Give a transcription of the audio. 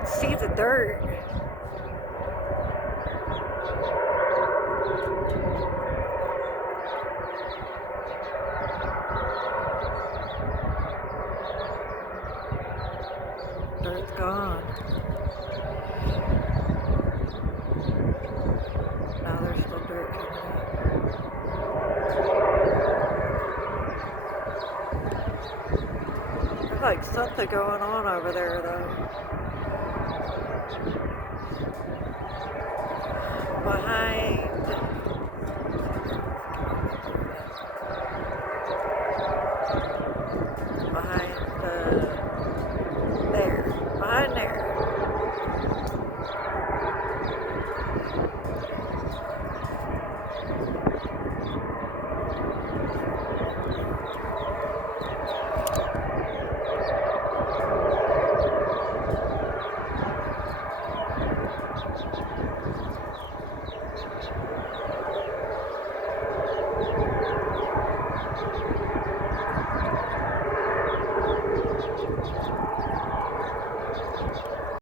even see the dirt. Dirt's gone. Now there's still dirt coming up. There's like something going on over there though. Behind